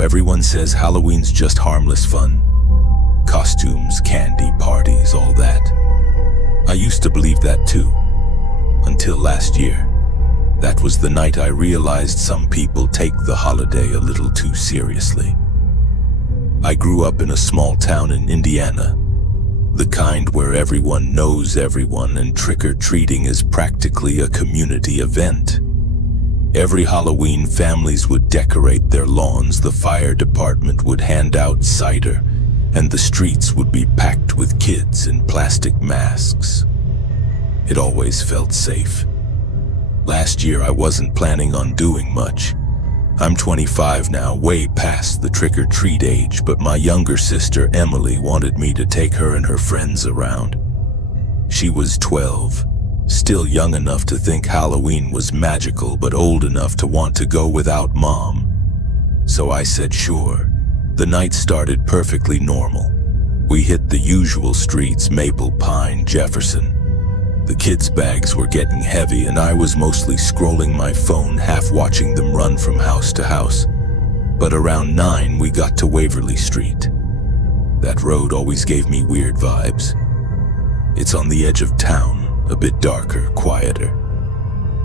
everyone says Halloween's just harmless fun. Costumes, candy, parties, all that. I used to believe that too. Until last year. That was the night I realized some people take the holiday a little too seriously. I grew up in a small town in Indiana. The kind where everyone knows everyone and trick-or-treating is practically a community event. Every Halloween, families would decorate their lawns, the fire department would hand out cider, and the streets would be packed with kids in plastic masks. It always felt safe. Last year, I wasn't planning on doing much. I'm 25 now, way past the trick-or-treat age, but my younger sister, Emily, wanted me to take her and her friends around. She was 12, still young enough to think Halloween was magical, but old enough to want to go without Mom. So I said sure. The night started perfectly normal. We hit the usual streets, Maple, Pine, Jefferson. The kids' bags were getting heavy and I was mostly scrolling my phone, half watching them run from house to house. But around 9 we got to Waverly Street. That road always gave me weird vibes. It's on the edge of town, a bit darker, quieter.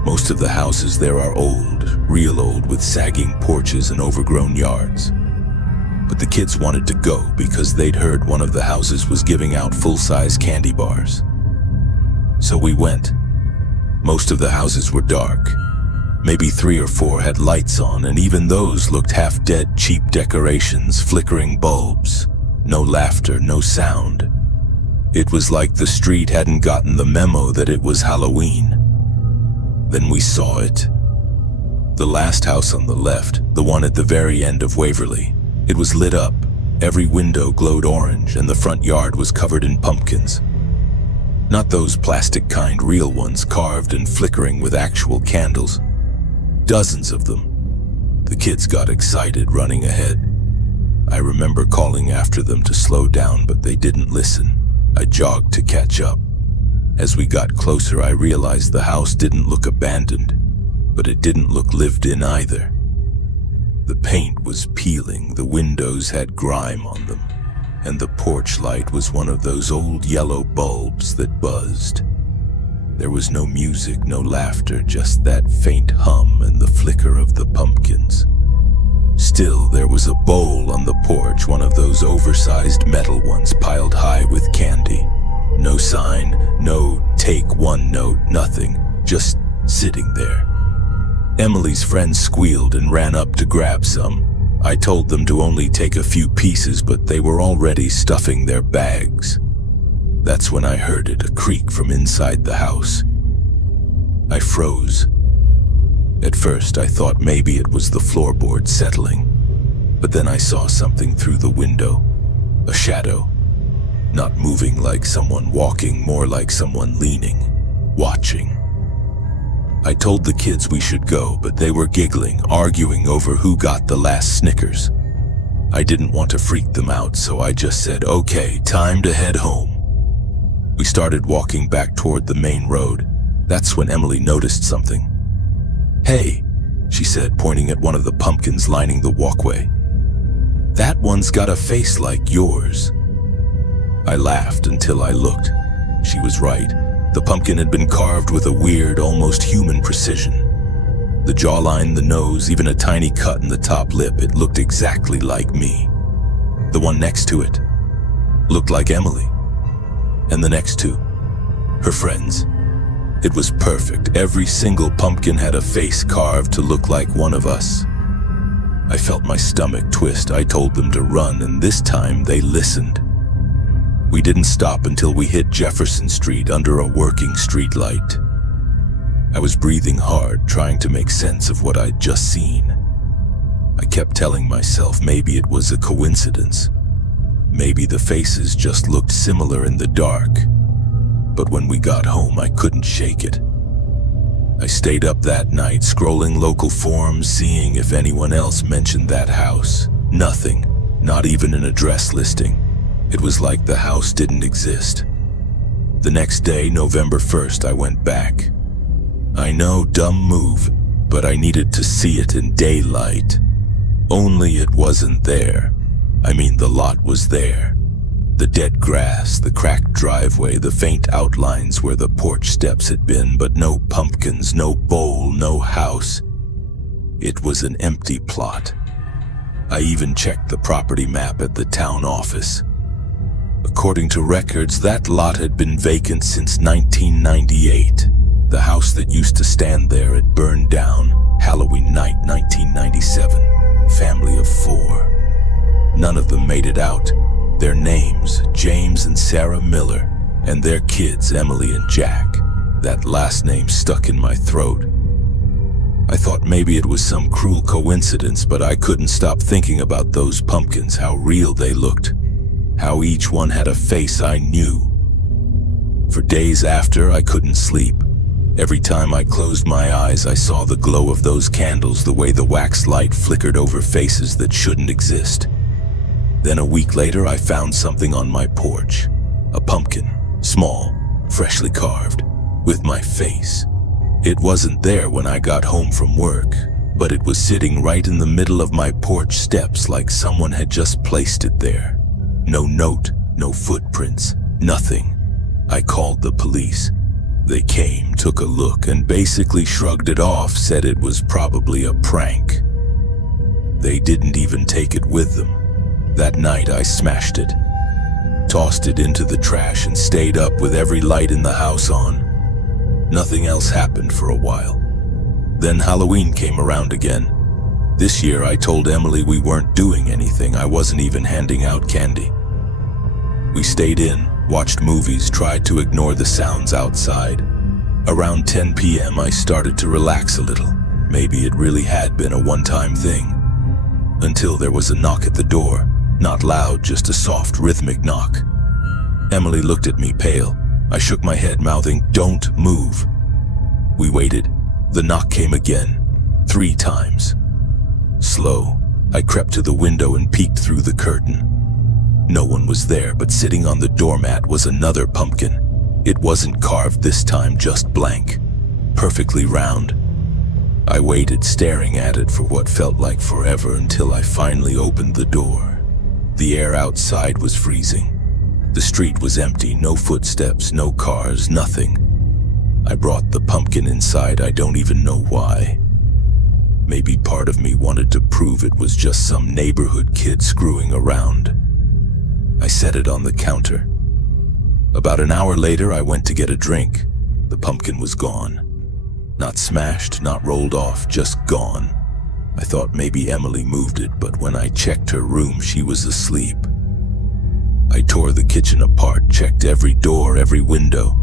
Most of the houses there are old, real old, with sagging porches and overgrown yards. But the kids wanted to go because they'd heard one of the houses was giving out full-size candy bars. So we went. Most of the houses were dark. Maybe 3 or 4 had lights on, and even those looked half dead, cheap decorations, flickering bulbs. No laughter, no sound. It was like the street hadn't gotten the memo that it was Halloween. Then we saw it. The last house on the left, the one at the very end of Waverly. It was lit up. Every window glowed orange, and the front yard was covered in pumpkins. Not those plastic kind, real ones, carved and flickering with actual candles. Dozens of them. The kids got excited, running ahead. I remember calling after them to slow down, but they didn't listen. I jogged to catch up. As we got closer, I realized the house didn't look abandoned, but it didn't look lived in either. The paint was peeling, the windows had grime on them, and the porch light was one of those old yellow bulbs that buzzed. There was no music, no laughter, just that faint hum and the flicker of the pumpkins. Still, there was a bowl on the porch, one of those oversized metal ones piled high with candy. No sign, no take one note, nothing, just sitting there. Emily's friends squealed and ran up to grab some. I told them to only take a few pieces, but they were already stuffing their bags. That's when I heard it, a creak from inside the house. I froze. At first, I thought maybe it was the floorboard settling, but then I saw something through the window, a shadow. Not moving like someone walking, more like someone leaning, watching. I told the kids we should go, but they were giggling, arguing over who got the last Snickers. I didn't want to freak them out, so I just said, okay, time to head home. We started walking back toward the main road. That's when Emily noticed something. Hey, she said, pointing at one of the pumpkins lining the walkway. That one's got a face like yours. I laughed until I looked. She was right. The pumpkin had been carved with a weird, almost human precision. The jawline, the nose, even a tiny cut in the top lip, it looked exactly like me. The one next to it looked like Emily. And the next two, her friends. It was perfect. Every single pumpkin had a face carved to look like one of us. I felt my stomach twist. I told them to run, and this time they listened. We didn't stop until we hit Jefferson Street under a working street light. I was breathing hard, trying to make sense of what I'd just seen. I kept telling myself maybe it was a coincidence. Maybe the faces just looked similar in the dark. But when we got home, I couldn't shake it. I stayed up that night, scrolling local forums, seeing if anyone else mentioned that house. Nothing, not even an address listing. It was like the house didn't exist. The next day, November 1st, I went back. I know, dumb move, but I needed to see it in daylight. Only it wasn't there. I mean, the lot was there. The dead grass, the cracked driveway, the faint outlines where the porch steps had been, but no pumpkins, no bowl, no house. It was an empty plot. I even checked the property map at the town office. According to records, that lot had been vacant since 1998. The house that used to stand there had burned down Halloween night 1997. Family of 4. None of them made it out. Their names, James and Sarah Miller, and their kids, Emily and Jack. That last name stuck in my throat. I thought maybe it was some cruel coincidence, but I couldn't stop thinking about those pumpkins, how real they looked, how each one had a face I knew. For days after, I couldn't sleep. Every time I closed my eyes, I saw the glow of those candles, the way the wax light flickered over faces that shouldn't exist. Then a week later, I found something on my porch. A pumpkin, small, freshly carved, with my face. It wasn't there when I got home from work, but it was sitting right in the middle of my porch steps like someone had just placed it there. No note, no footprints, nothing. I called the police. They came, took a look, and basically shrugged it off, said it was probably a prank. They didn't even take it with them. That night I smashed it, tossed it into the trash, and stayed up with every light in the house on. Nothing else happened for a while. Then Halloween came around again. This year I told Emily we weren't doing anything. I wasn't even handing out candy. We stayed in, watched movies, tried to ignore the sounds outside. Around 10 p.m. I started to relax a little. Maybe it really had been a one-time thing. Until there was a knock at the door. Not loud, just a soft, rhythmic knock. Emily looked at me, pale. I shook my head, mouthing, "Don't move." We waited. The knock came again, 3 times. Slow, I crept to the window and peeked through the curtain. No one was there, but sitting on the doormat was another pumpkin. It wasn't carved this time, just blank, perfectly round. I waited, staring at it for what felt like forever, until I finally opened the door. The air outside was freezing. The street was empty, no footsteps, no cars, nothing. I brought the pumpkin inside, I don't even know why. Maybe part of me wanted to prove it was just some neighborhood kid screwing around. I set it on the counter. About an hour later, I went to get a drink. The pumpkin was gone. Not smashed, not rolled off, just gone. I thought maybe Emily moved it, but when I checked her room, she was asleep. I tore the kitchen apart, checked every door, every window.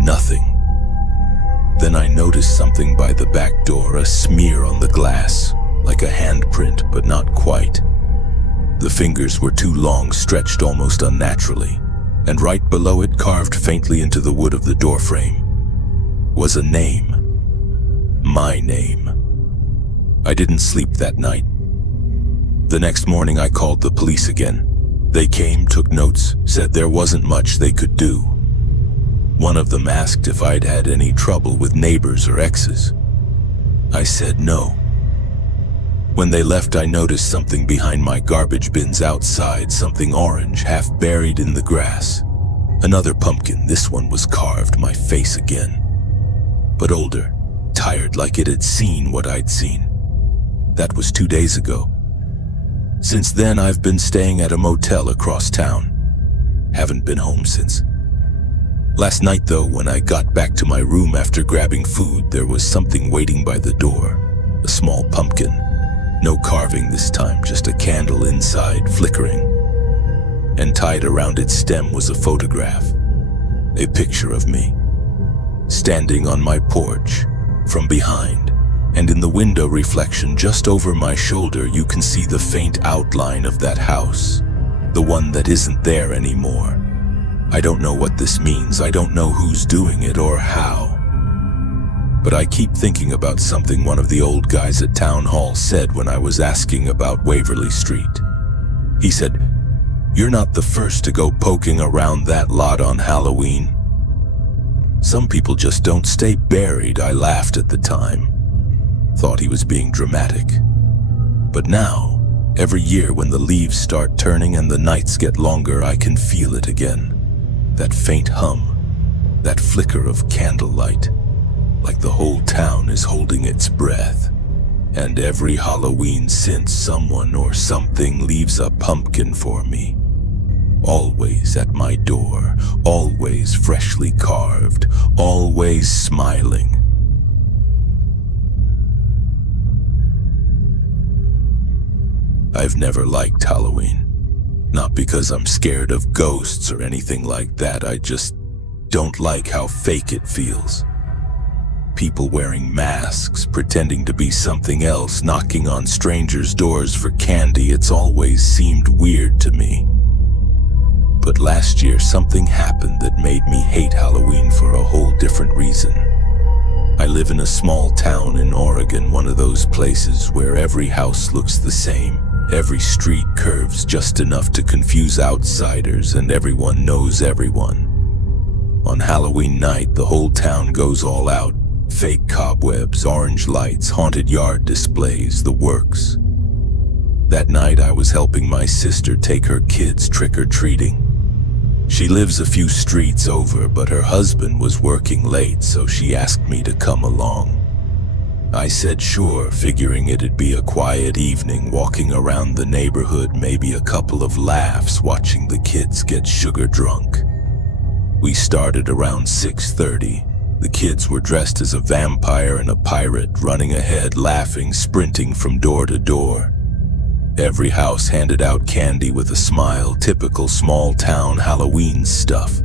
Nothing. Then I noticed something by the back door, a smear on the glass, like a handprint, but not quite. The fingers were too long, stretched almost unnaturally, and right below it, carved faintly into the wood of the doorframe, was a name. My name. I didn't sleep that night. The next morning I called the police again. They came, took notes, said there wasn't much they could do. One of them asked if I'd had any trouble with neighbors or exes. I said no. When they left, I noticed something behind my garbage bins outside, something orange, half buried in the grass. Another pumpkin, this one was carved, my face again. But older, tired, like it had seen what I'd seen. That was 2 days ago. Since then, I've been staying at a motel across town. Haven't been home since. Last night, though, when I got back to my room after grabbing food, there was something waiting by the door. A small pumpkin. No carving this time, just a candle inside, flickering. And tied around its stem was a photograph. A picture of me. Standing on my porch, from behind. And in the window reflection just over my shoulder, you can see the faint outline of that house. The one that isn't there anymore. I don't know what this means. I don't know who's doing it or how. But I keep thinking about something one of the old guys at town hall said when I was asking about Waverly Street. He said, "You're not the first to go poking around that lot on Halloween. Some people just don't stay buried." I laughed at the time. Thought he was being dramatic. But now, every year when the leaves start turning and the nights get longer, I can feel it again. That faint hum, that flicker of candlelight, like the whole town is holding its breath. And every Halloween since, someone or something leaves a pumpkin for me. Always at my door, always freshly carved, always smiling. I've never liked Halloween. Not because I'm scared of ghosts or anything like that, I just don't like how fake it feels. People wearing masks, pretending to be something else, knocking on strangers' doors for candy, it's always seemed weird to me. But last year, something happened that made me hate Halloween for a whole different reason. I live in a small town in Oregon, one of those places where every house looks the same. Every street curves just enough to confuse outsiders, and everyone knows everyone. On Halloween night, the whole town goes all out. Fake cobwebs, orange lights, haunted yard displays, the works. That night I was helping my sister take her kids trick-or-treating. She lives a few streets over, but her husband was working late, so she asked me to come along. I said sure, figuring it'd be a quiet evening, walking around the neighborhood, maybe a couple of laughs, watching the kids get sugar drunk. We started around 6:30. The kids were dressed as a vampire and a pirate, running ahead, laughing, sprinting from door to door. Every house handed out candy with a smile, typical small-town Halloween stuff.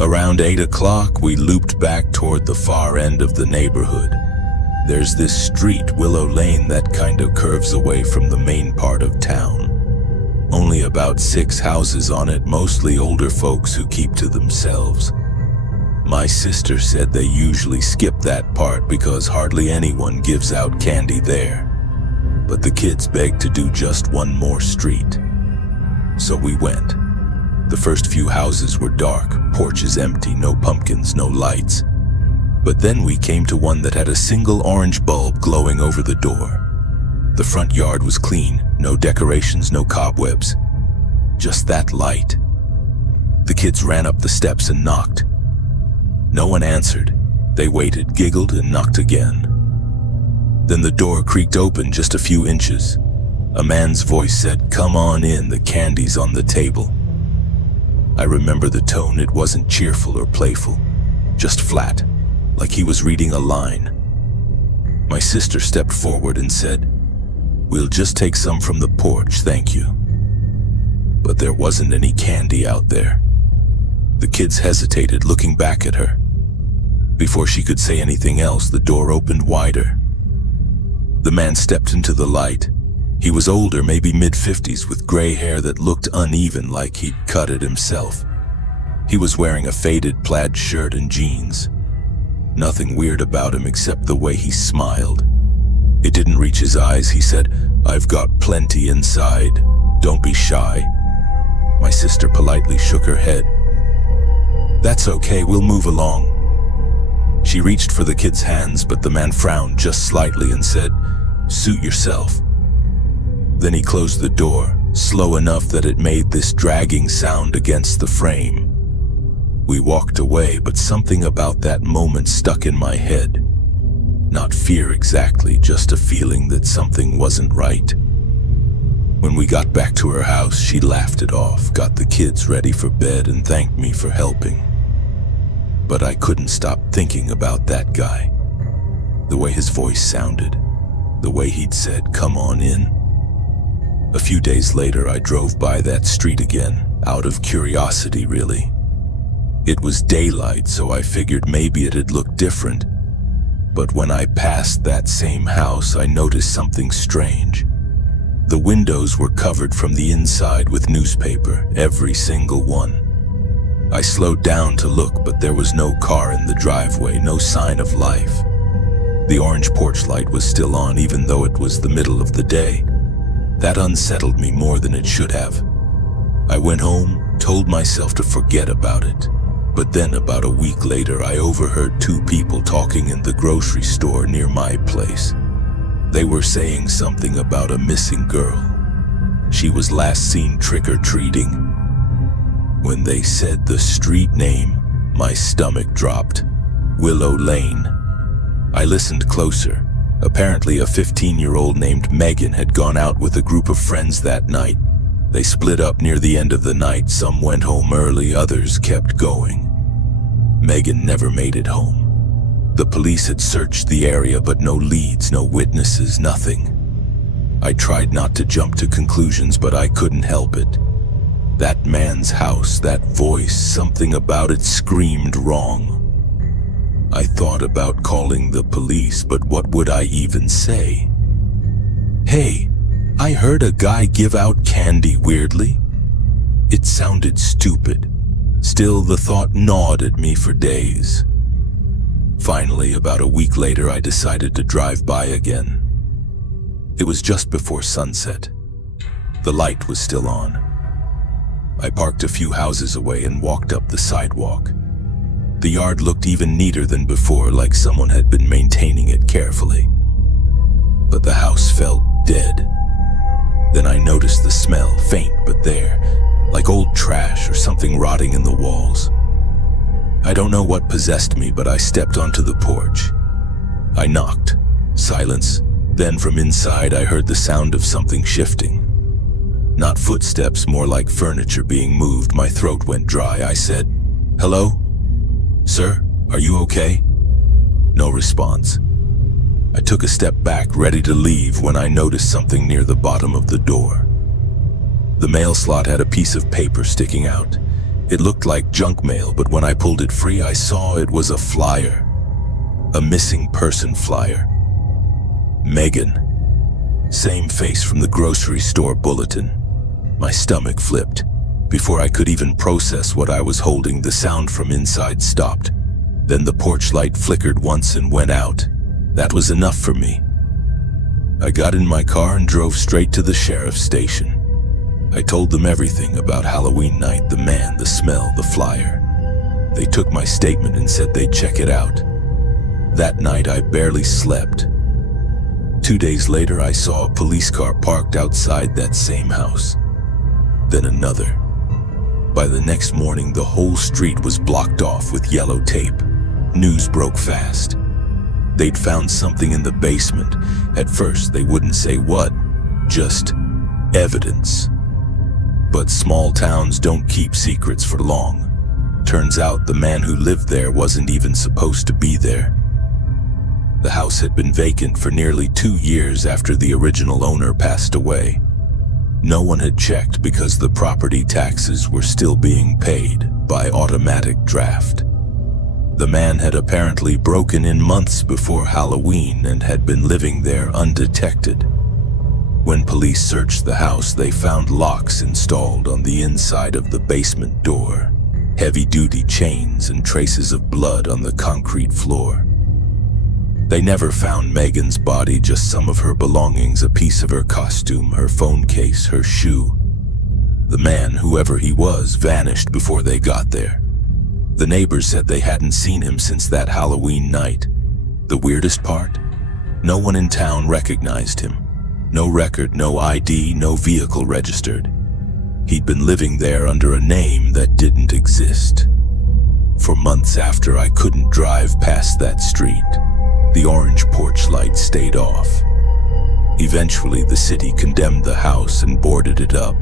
Around 8 o'clock, we looped back toward the far end of the neighborhood. There's this street, Willow Lane, that kind of curves away from the main part of town. Only about 6 houses on it, mostly older folks who keep to themselves. My sister said they usually skip that part because hardly anyone gives out candy there. But the kids begged to do just one more street. So we went. The first few houses were dark, porches empty, no pumpkins, no lights. But then we came to one that had a single orange bulb glowing over the door. The front yard was clean, no decorations, no cobwebs. Just that light. The kids ran up the steps and knocked. No one answered. They waited, giggled, and knocked again. Then the door creaked open just a few inches. A man's voice said, "Come on in, the candy's on the table." I remember the tone. It wasn't cheerful or playful, just flat, like he was reading a line. My sister stepped forward and said, "We'll just take some from the porch, thank you." But there wasn't any candy out there. The kids hesitated, looking back at her. Before she could say anything else, the door opened wider. The man stepped into the light. He was older, maybe mid-50s, with gray hair that looked uneven, like he'd cut it himself. He was wearing a faded plaid shirt and jeans. Nothing weird about him except the way he smiled. It didn't reach his eyes. He said, "I've got plenty inside. Don't be shy." My sister politely shook her head. "That's okay, we'll move along." She reached for the kid's hands, but the man frowned just slightly and said, "Suit yourself." Then he closed the door, slow enough that it made this dragging sound against the frame. We walked away, but something about that moment stuck in my head. Not fear exactly, just a feeling that something wasn't right. When we got back to her house, she laughed it off, got the kids ready for bed, and thanked me for helping. But I couldn't stop thinking about that guy. The way his voice sounded, the way he'd said, "Come on in." A few days later, I drove by that street again, out of curiosity, really. It was daylight, so I figured maybe it'd look different. But when I passed that same house, I noticed something strange. The windows were covered from the inside with newspaper, every single one. I slowed down to look, but there was no car in the driveway, no sign of life. The orange porch light was still on, even though it was the middle of the day. That unsettled me more than it should have. I went home, told myself to forget about it. But then about a week later, I overheard 2 people talking in the grocery store near my place. They were saying something about a missing girl. She was last seen trick-or-treating. When they said the street name, my stomach dropped. Willow Lane. I listened closer. Apparently a 15-year-old named Megan had gone out with a group of friends that night. They split up near the end of the night. Some went home early, others kept going. Megan never made it home. The police had searched the area, but no leads, no witnesses, nothing. I tried not to jump to conclusions, but I couldn't help it. That man's house, that voice, something about it screamed wrong. I thought about calling the police, but what would I even say? Hey, I heard a guy give out candy weirdly. It sounded stupid. Still, the thought gnawed at me for days. Finally, about a week later, I decided to drive by again. It was just before sunset. The light was still on. I parked a few houses away and walked up the sidewalk. The yard looked even neater than before, like someone had been maintaining it carefully. But the house felt dead. Then I noticed the smell, faint but there, like old trash or something rotting in the walls. I don't know what possessed me, but I stepped onto the porch. I knocked. Silence. Then from inside I heard the sound of something shifting. Not footsteps, more like furniture being moved. My throat went dry. I said, "Hello? Sir, are you okay?" No response. I took a step back, ready to leave, when I noticed something near the bottom of the door. The mail slot had a piece of paper sticking out. It looked like junk mail, but when I pulled it free, I saw it was a flyer. A missing person flyer. Megan. Same face from the grocery store bulletin. My stomach flipped. Before I could even process what I was holding, the sound from inside stopped. Then the porch light flickered once and went out. That was enough for me. I got in my car and drove straight to the sheriff's station. I told them everything about Halloween night, the man, the smell, the flyer. They took my statement and said they'd check it out. That night I barely slept. 2 days later I saw a police car parked outside that same house. Then another. By the next morning, the whole street was blocked off with yellow tape. News broke fast. They'd found something in the basement. At first, they wouldn't say what, just evidence. But small towns don't keep secrets for long. Turns out the man who lived there wasn't even supposed to be there. The house had been vacant for nearly 2 years after the original owner passed away. No one had checked because the property taxes were still being paid by automatic draft. The man had apparently broken in months before Halloween and had been living there undetected. When police searched the house, they found locks installed on the inside of the basement door, heavy-duty chains and traces of blood on the concrete floor. They never found Megan's body, just some of her belongings, a piece of her costume, her phone case, her shoe. The man, whoever he was, vanished before they got there. The neighbors said they hadn't seen him since that Halloween night. The weirdest part? No one in town recognized him. No record, no ID, no vehicle registered. He'd been living there under a name that didn't exist. For months after, I couldn't drive past that street. The orange porch light stayed off. Eventually, the city condemned the house and boarded it up.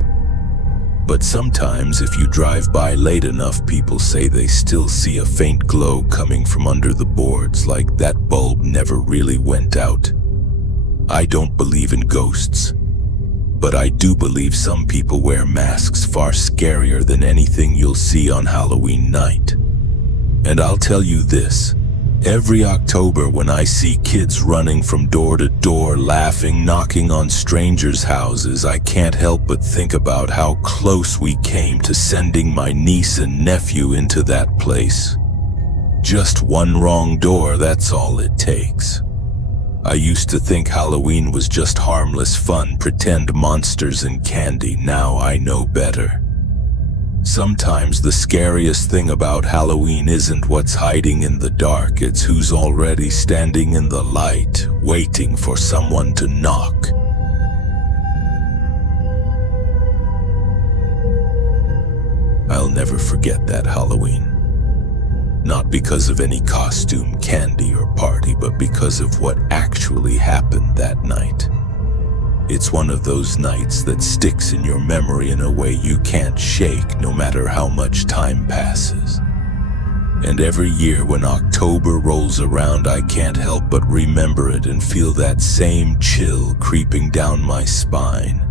But sometimes, if you drive by late enough, people say they still see a faint glow coming from under the boards, like that bulb never really went out. I don't believe in ghosts, but I do believe some people wear masks far scarier than anything you'll see on Halloween night. And I'll tell you this. Every October, when I see kids running from door to door, laughing, knocking on strangers' houses, I can't help but think about how close we came to sending my niece and nephew into that place. Just one wrong door, that's all it takes. I used to think Halloween was just harmless fun, pretend monsters and candy. Now I know better. Sometimes the scariest thing about Halloween isn't what's hiding in the dark, it's who's already standing in the light, waiting for someone to knock. I'll never forget that Halloween. Not because of any costume, candy, or party, but because of what actually happened that night. It's one of those nights that sticks in your memory in a way you can't shake no matter how much time passes. And every year when October rolls around, I can't help but remember it and feel that same chill creeping down my spine.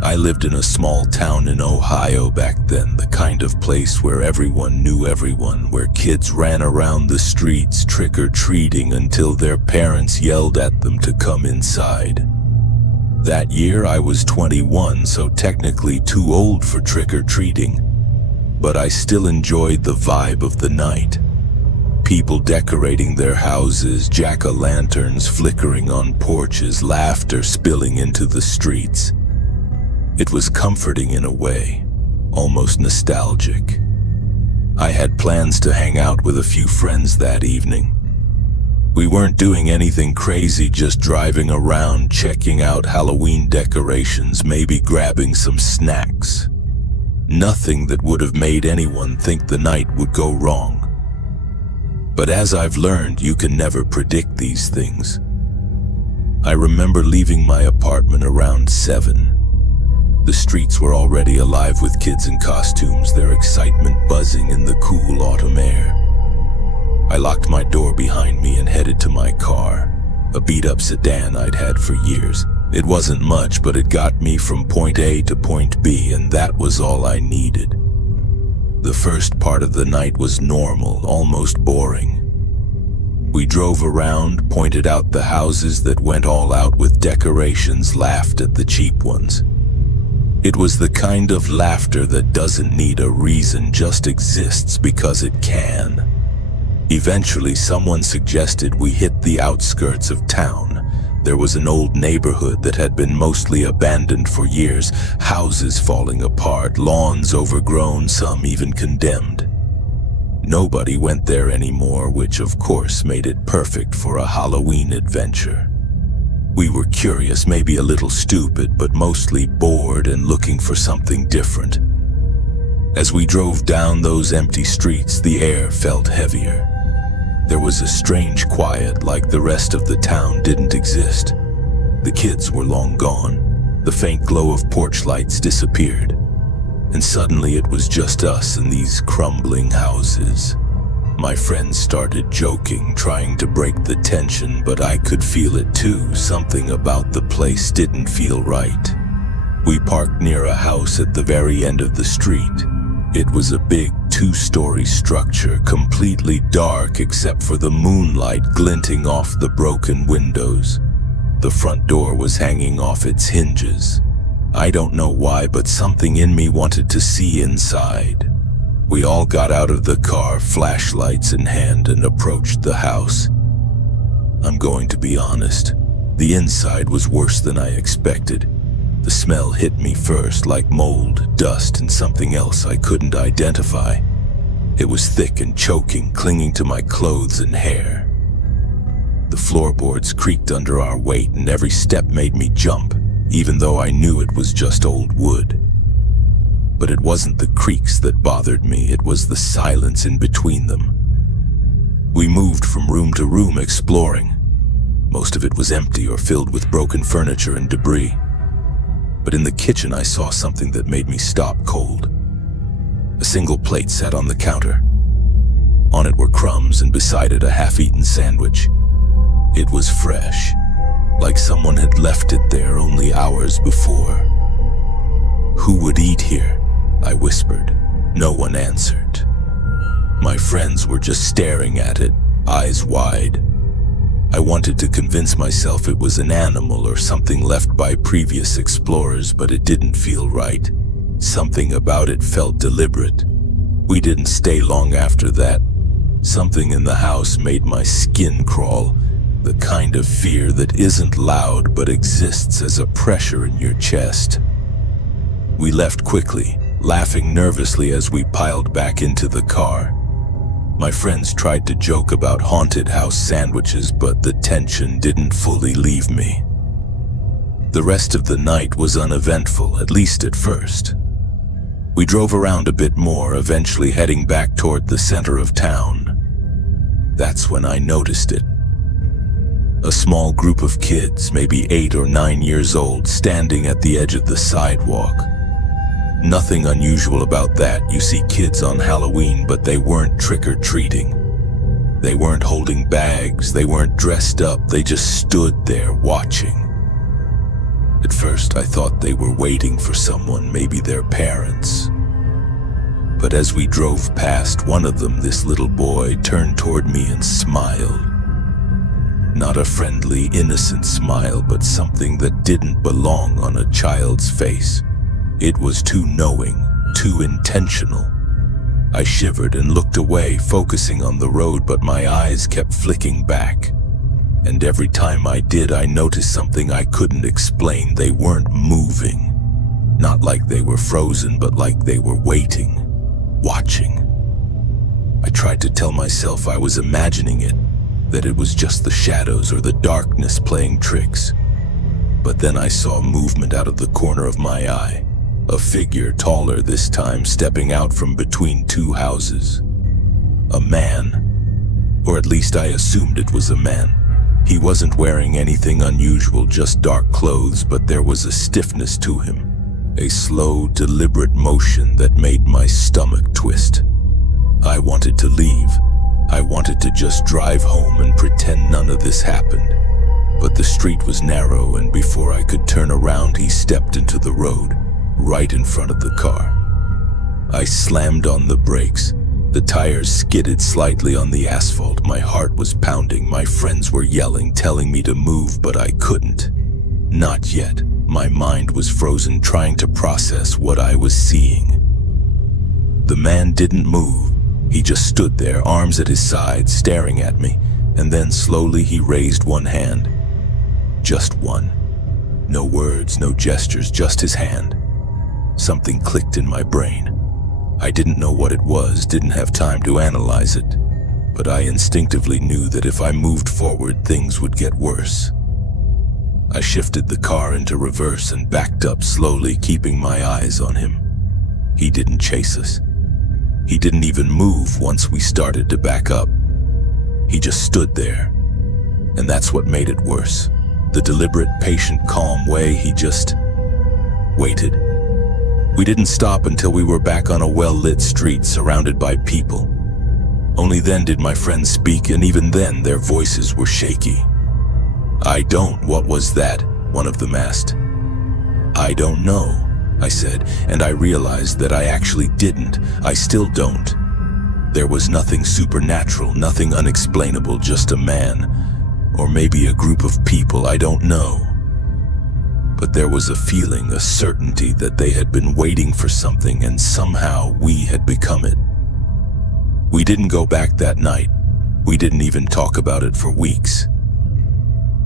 I lived in a small town in Ohio back then, the kind of place where everyone knew everyone, where kids ran around the streets trick-or-treating until their parents yelled at them to come inside. That year I was 21, so technically too old for trick-or-treating, but I still enjoyed the vibe of the night. People decorating their houses, jack-o'-lanterns flickering on porches, laughter spilling into the streets. It was comforting in a way, almost nostalgic. I had plans to hang out with a few friends that evening. We weren't doing anything crazy, just driving around, checking out Halloween decorations, maybe grabbing some snacks. Nothing that would have made anyone think the night would go wrong. But as I've learned, you can never predict these things. I remember leaving my apartment around 7. The streets were already alive with kids in costumes, their excitement buzzing in the cool autumn air. I locked my door behind me and headed to my car, a beat-up sedan I'd had for years. It wasn't much, but it got me from point A to point B, and that was all I needed. The first part of the night was normal, almost boring. We drove around, pointed out the houses that went all out with decorations, laughed at the cheap ones. It was the kind of laughter that doesn't need a reason, just exists because it can. Eventually, someone suggested we hit the outskirts of town. There was an old neighborhood that had been mostly abandoned for years, houses falling apart, lawns overgrown, some even condemned. Nobody went there anymore, which of course made it perfect for a Halloween adventure. We were curious, maybe a little stupid, but mostly bored and looking for something different. As we drove down those empty streets, the air felt heavier. There was a strange quiet, like the rest of the town didn't exist. The kids were long gone. The faint glow of porch lights disappeared. And suddenly it was just us and these crumbling houses. My friends started joking, trying to break the tension, but I could feel it too. Something about the place didn't feel right. We parked near a house at the very end of the street. It was a big 2-story structure, completely dark except for the moonlight glinting off the broken windows. The front door was hanging off its hinges. I don't know why, but something in me wanted to see inside. We all got out of the car, flashlights in hand, and approached the house. I'm going to be honest, the inside was worse than I expected. The smell hit me first, like mold, dust, and something else I couldn't identify. It was thick and choking, clinging to my clothes and hair. The floorboards creaked under our weight, and every step made me jump, even though I knew it was just old wood. But it wasn't the creaks that bothered me, it was the silence in between them. We moved from room to room exploring. Most of it was empty or filled with broken furniture and debris. But in the kitchen I saw something that made me stop cold. A single plate sat on the counter. On it were crumbs and beside it a half-eaten sandwich. It was fresh, like someone had left it there only hours before. "Who would eat here?" I whispered. No one answered. My friends were just staring at it, eyes wide. I wanted to convince myself it was an animal or something left by previous explorers, but it didn't feel right. Something about it felt deliberate. We didn't stay long after that. Something in the house made my skin crawl, the kind of fear that isn't loud but exists as a pressure in your chest. We left quickly, laughing nervously as we piled back into the car. My friends tried to joke about haunted house sandwiches, but the tension didn't fully leave me. The rest of the night was uneventful, at least at first. We drove around a bit more, eventually heading back toward the center of town. That's when I noticed it. A small group of kids, maybe 8 or 9 years old, standing at the edge of the sidewalk. Nothing unusual about that. You see kids on Halloween, but they weren't trick-or-treating. They weren't holding bags, they weren't dressed up, they just stood there watching. At first I thought they were waiting for someone, maybe their parents. But as we drove past one of them, this little boy turned toward me and smiled. Not a friendly, innocent smile, but something that didn't belong on a child's face. It was too knowing, too intentional. I shivered and looked away, focusing on the road, but my eyes kept flicking back. And every time I did, I noticed something I couldn't explain. They weren't moving. Not like they were frozen, but like they were waiting, watching. I tried to tell myself I was imagining it, that it was just the shadows or the darkness playing tricks. But then I saw movement out of the corner of my eye. A figure, taller this time, stepping out from between 2 houses. A man. Or at least I assumed it was a man. He wasn't wearing anything unusual, just dark clothes, but there was a stiffness to him. A slow, deliberate motion that made my stomach twist. I wanted to leave. I wanted to just drive home and pretend none of this happened. But the street was narrow, and before I could turn around, he stepped into the road, right in front of the car. I slammed on the brakes. The tires skidded slightly on the asphalt. My heart was pounding. My friends were yelling, telling me to move, but I couldn't. Not yet. My mind was frozen, trying to process what I was seeing. The man didn't move. He just stood there, arms at his sides, staring at me, and then slowly he raised one hand. Just one. No words, no gestures, just his hand. Something clicked in my brain. I didn't know what it was, didn't have time to analyze it, but I instinctively knew that if I moved forward, things would get worse. I shifted the car into reverse and backed up slowly, keeping my eyes on him. He didn't chase us. He didn't even move once we started to back up. He just stood there, and that's what made it worse. The deliberate, patient, calm way he just waited. We didn't stop until we were back on a well-lit street surrounded by people. Only then did my friends speak, and even then their voices were shaky. What was that?" one of them asked. "I don't know," I said, and I realized that I actually didn't. I still don't. There was nothing supernatural, nothing unexplainable, just a man, or maybe a group of people, I don't know. But there was a feeling, a certainty that they had been waiting for something, and somehow we had become it. We didn't go back that night. We didn't even talk about it for weeks.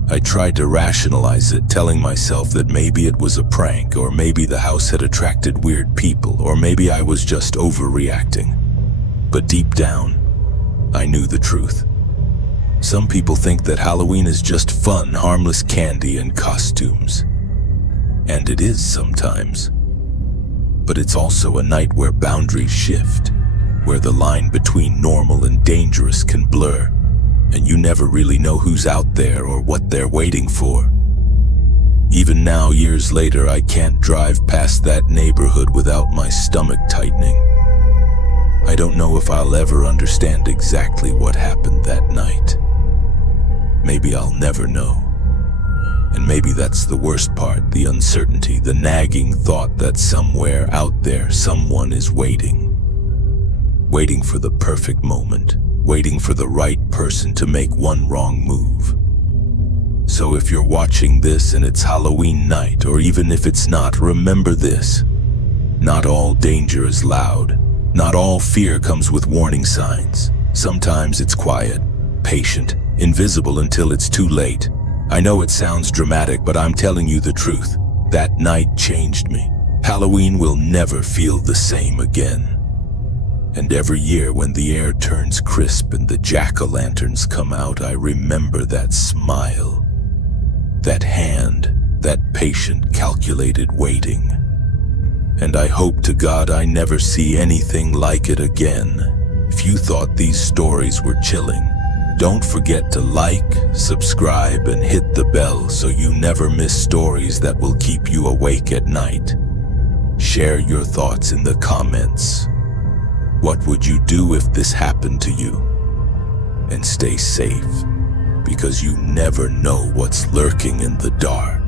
I tried to rationalize it, telling myself that maybe it was a prank, or maybe the house had attracted weird people, or maybe I was just overreacting. But deep down, I knew the truth. Some people think that Halloween is just fun, harmless candy and costumes. And it is sometimes. But it's also a night where boundaries shift, where the line between normal and dangerous can blur, and you never really know who's out there or what they're waiting for. Even now, years later, I can't drive past that neighborhood without my stomach tightening. I don't know if I'll ever understand exactly what happened that night. Maybe I'll never know. And maybe that's the worst part, the uncertainty, the nagging thought that somewhere out there, someone is waiting. Waiting for the perfect moment, waiting for the right person to make one wrong move. So if you're watching this and it's Halloween night, or even if it's not, remember this. Not all danger is loud. Not all fear comes with warning signs. Sometimes it's quiet, patient, invisible until it's too late. I know it sounds dramatic, but I'm telling you the truth. That night changed me. Halloween will never feel the same again. And every year when the air turns crisp and the jack-o'-lanterns come out, I remember that smile, that hand, that patient, calculated waiting. And I hope to God I never see anything like it again. If you thought these stories were chilling, don't forget to like, subscribe, and hit the bell so you never miss stories that will keep you awake at night. Share your thoughts in the comments. What would you do if this happened to you? And stay safe, because you never know what's lurking in the dark.